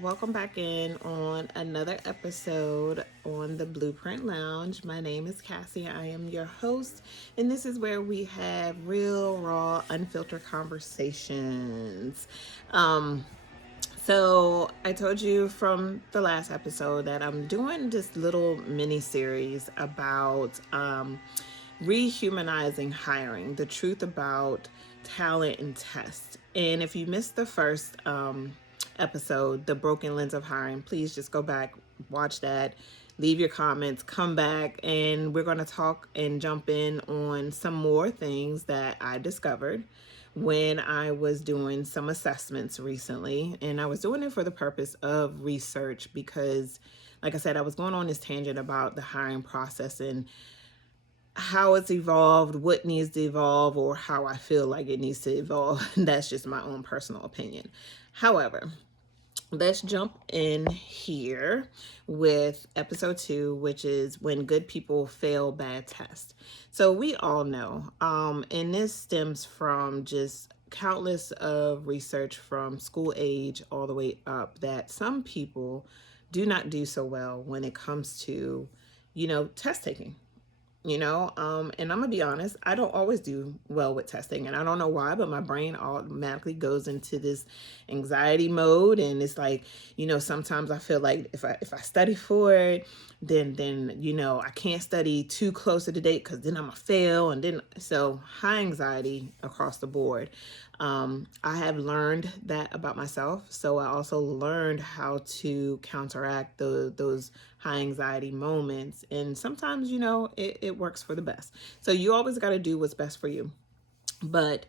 welcome back in on another episode on the Blueprint Lounge. My name is Cassie. I am your host, and this is where we have real, raw, unfiltered conversations. Um, so I told you from the last episode that I'm doing this little mini series about rehumanizing hiring, the truth about talent and test. And if you missed the first episode, The Broken Lens of Hiring, please just go back, watch that, leave your comments, come back, and we're going to talk and jump in on some more things that I discovered when I was doing some assessments recently. And I was doing it for the purpose of research because, like I said, I was going on this tangent about the hiring process and how it's evolved, what needs to evolve, or how I feel like it needs to evolve. That's just my own personal opinion. However, let's jump in here with episode 2, which is when good people fail bad tests. So we all know, and this stems from just countless of research from school age all the way up, that some people do not do so well when it comes to, test taking. And I'm gonna be honest, I don't always do well with testing, and I don't know why, but my brain automatically goes into this anxiety mode, and it's like, sometimes I feel like if I study for it, then I can't study too close to the date because then I'm gonna fail, and then so high anxiety across the board. I have learned that about myself, so I also learned how to counteract those high anxiety moments, and sometimes it works for the best. So you always got to do what's best for you. But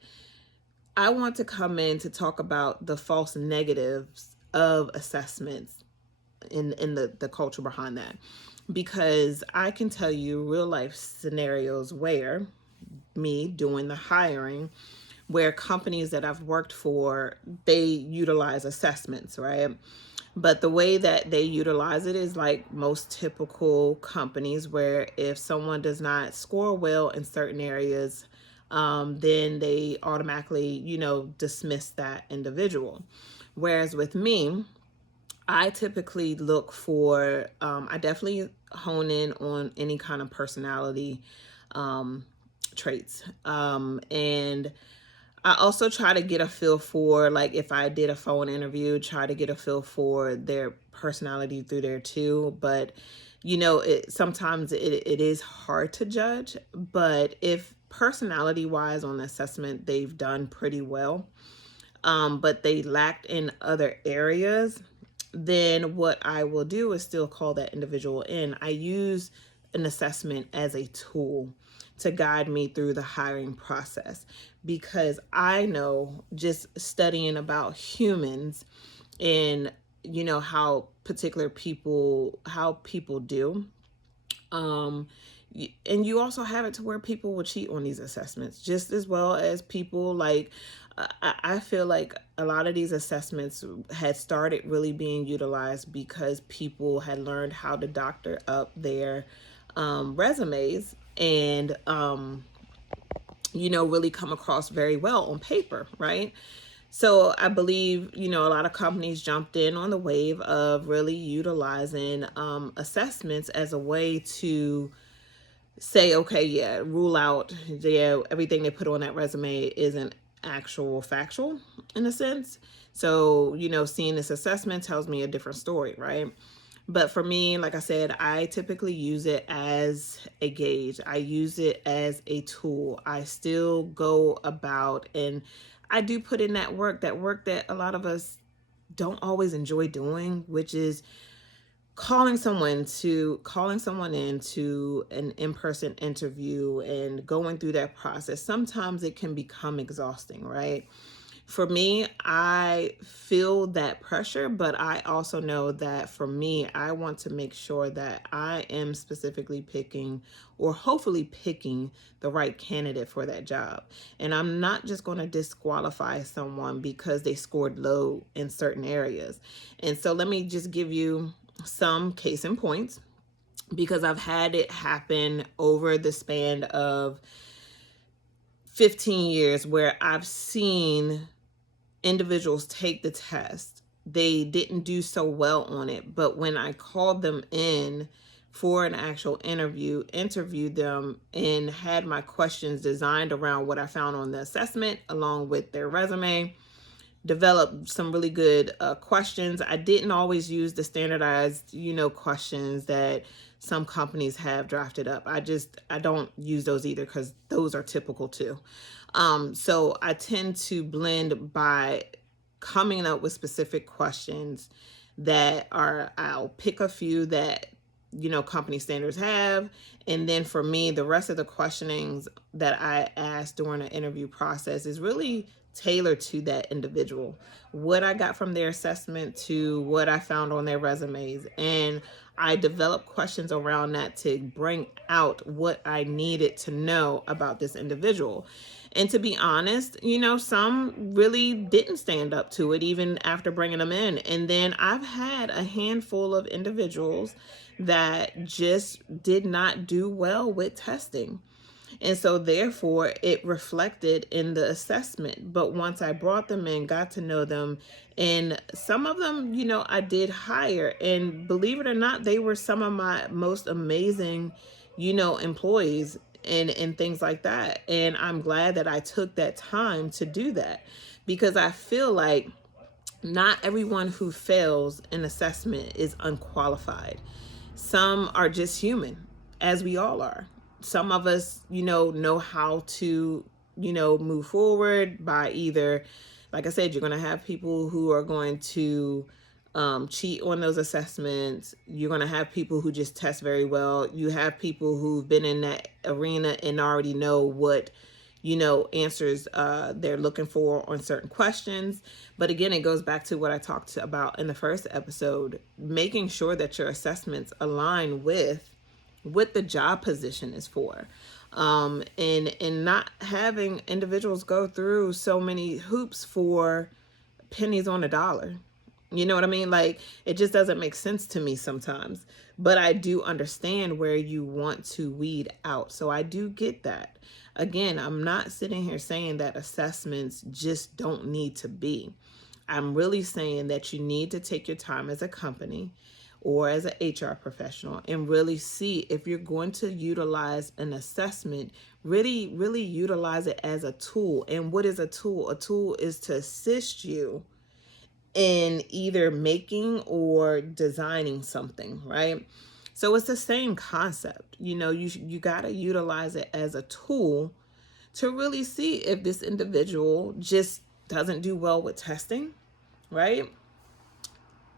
I want to come in to talk about the false negatives of assessments in the culture behind that, because I can tell you real life scenarios where me doing the hiring, where companies that I've worked for, they utilize assessments, right? But the way that they utilize it is like most typical companies, where if someone does not score well in certain areas, then they automatically, dismiss that individual. Whereas with me, I typically look for, I definitely hone in on any kind of personality traits. And I also try to get a feel for, like, if I did a phone interview, try to get a feel for their personality through there too. But, sometimes it is hard to judge. But if personality wise on the assessment, they've done pretty well, but they lacked in other areas, then what I will do is still call that individual in. I use an assessment as a tool to guide me through the hiring process, because I know, just studying about humans and how particular people, how people do, and you also have it to where people will cheat on these assessments just as well as people. Like, I feel like a lot of these assessments had started really being utilized because people had learned how to doctor up their resumes, and really come across very well on paper, right? So I believe, a lot of companies jumped in on the wave of really utilizing assessments as a way to say, okay, yeah, rule out, yeah, everything they put on that resume isn't actual factual in a sense. So, seeing this assessment tells me a different story, right? But for me, like I said, I typically use it as a gauge. I use it as a tool. I still go about, and I do put in that work that a lot of us don't always enjoy doing, which is calling someone in to an in-person interview and going through that process. Sometimes it can become exhausting, right? For me, I feel that pressure, but I also know that for me, I want to make sure that I am specifically picking, or hopefully picking, the right candidate for that job. And I'm not just going to disqualify someone because they scored low in certain areas. And so let me just give you some case in points, because I've had it happen over the span of 15 years where I've seen individuals take the test they didn't do so well on it. But when I called them in for an actual interview, interviewed them, and had my questions designed around what I found on the assessment along with their resume, developed some really good questions. I didn't always use the standardized, questions that some companies have drafted up. I don't use those either because those are typical too. So I tend to blend by coming up with specific questions that are, I'll pick a few that, company standards have. And then for me, the rest of the questionings that I ask during the interview process is really tailored to that individual. What I got from their assessment to what I found on their resumes. And I developed questions around that to bring out what I needed to know about this individual. And to be honest, some really didn't stand up to it even after bringing them in. And then I've had a handful of individuals that just did not do well with testing. And so therefore it reflected in the assessment. But once I brought them in, got to know them, and some of them, I did hire. And believe it or not, they were some of my most amazing, employees and things like that. And I'm glad that I took that time to do that, because I feel like not everyone who fails an assessment is unqualified. Some are just human, as we all are. Some of us, know how to, move forward by either, like I said, you're going to have people who are going to cheat on those assessments. You're going to have people who just test very well. You have people who've been in that arena and already know what answers they're looking for on certain questions. But again, it goes back to what I talked about in the first episode, making sure that your assessments align with what the job position is for. And not having individuals go through so many hoops for pennies on a dollar. You know what I mean? Like, it just doesn't make sense to me sometimes. But I do understand where you want to weed out. So I do get that. Again, I'm not sitting here saying that assessments just don't need to be. I'm really saying that you need to take your time as a company or as an HR professional and really see if you're going to utilize an assessment, really utilize it as a tool. And what is a tool? A tool is to assist you in either making or designing something, right? So it's the same concept. You got to utilize it as a tool to really see if this individual just doesn't do well with testing, right?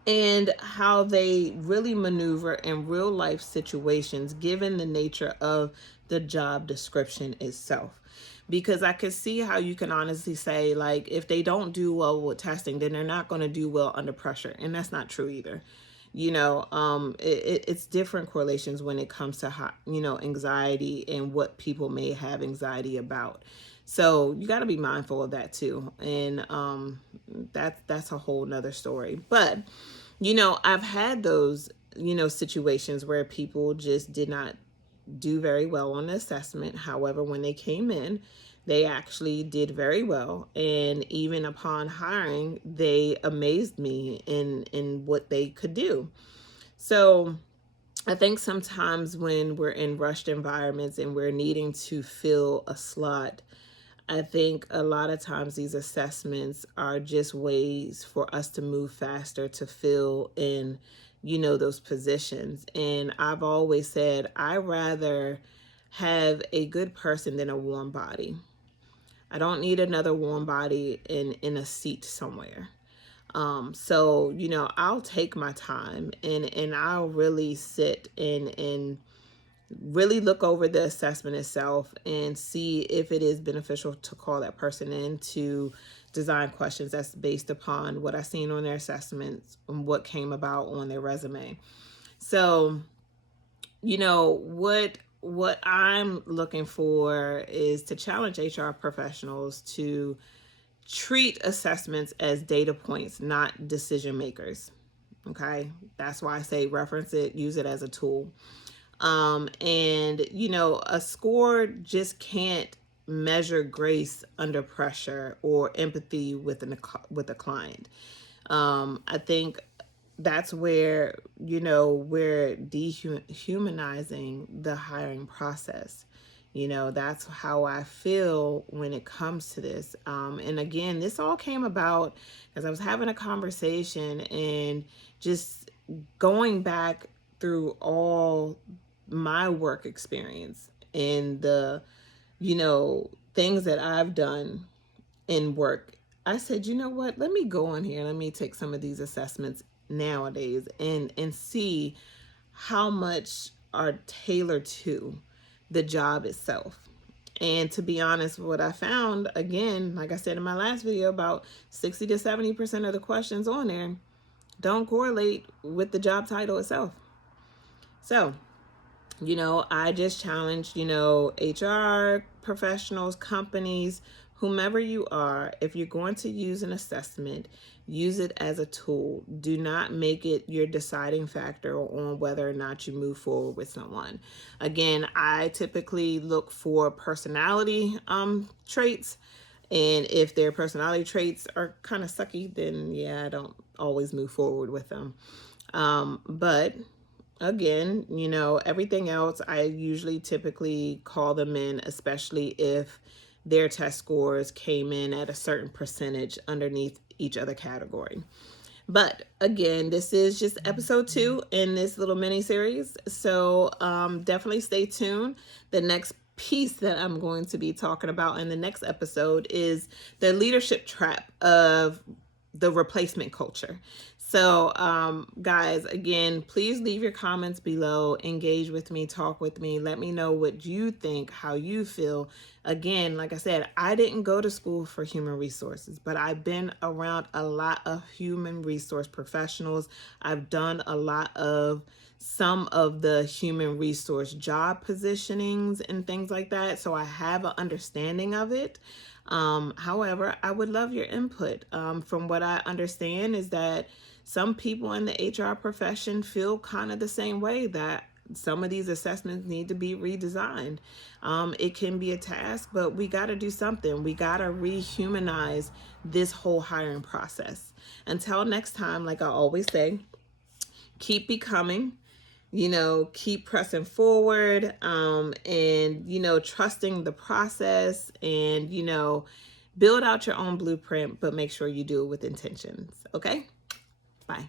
And how they really maneuver in real life situations given the nature of the job description itself. Because I could see how you can honestly say, like, if they don't do well with testing, then they're not going to do well under pressure. And that's not true either. It's different correlations when it comes to, anxiety and what people may have anxiety about. So you got to be mindful of that too. And that's a whole nother story. But, I've had those, situations where people just did not do very well on the assessment. However, when they came in, they actually did very well. And even upon hiring, they amazed me in what they could do. So I think sometimes when we're in rushed environments and we're needing to fill a slot, I think a lot of times these assessments are just ways for us to move faster to fill in, those positions. And I've always said, I rather have a good person than a warm body. I don't need another warm body in a seat somewhere. So, I'll take my time and I'll really sit and really look over the assessment itself and see if it is beneficial to call that person in to design questions that's based upon what I've seen on their assessments and what came about on their resume. So, what I'm looking for is to challenge HR professionals to treat assessments as data points, not decision makers. Okay, that's why I say reference it, use it as a tool. And a score just can't measure grace under pressure or empathy with a client. I think that's where, we're dehumanizing the hiring process. That's how I feel when it comes to this. And again, this all came about because I was having a conversation and just going back through all my work experience and the, things that I've done in work. I said, you know what? Let me go on here. Let me take some of these assessments nowadays and see how much are tailored to the job itself. And to be honest, what I found, again, like I said in my last video, about 60 to 70% of the questions on there don't correlate with the job title itself. So, I just challenge, HR professionals, companies, whomever you are, if you're going to use an assessment, use it as a tool. Do not make it your deciding factor on whether or not you move forward with someone. Again, I typically look for personality traits. And if their personality traits are kind of sucky, then yeah, I don't always move forward with them. But again, everything else, I usually typically call them in, especially if their test scores came in at a certain percentage underneath each other category. But again, this is just episode 2 in this little mini series. So definitely stay tuned. The next piece that I'm going to be talking about in the next episode is the leadership trap of the replacement culture. So, guys, again, please leave your comments below, engage with me, talk with me, let me know what you think, how you feel. Again, like I said, I didn't go to school for human resources, but I've been around a lot of human resource professionals. I've done a lot of some of the human resource job positionings and things like that. So I have an understanding of it. However, I would love your input. From what I understand is that some people in the HR profession feel kind of the same way, that some of these assessments need to be redesigned. It can be a task, but we got to do something. We got to rehumanize this whole hiring process. Until next time, like I always say, keep becoming, keep pressing forward, and, trusting the process, and, build out your own blueprint, but make sure you do it with intentions. Okay? Bye.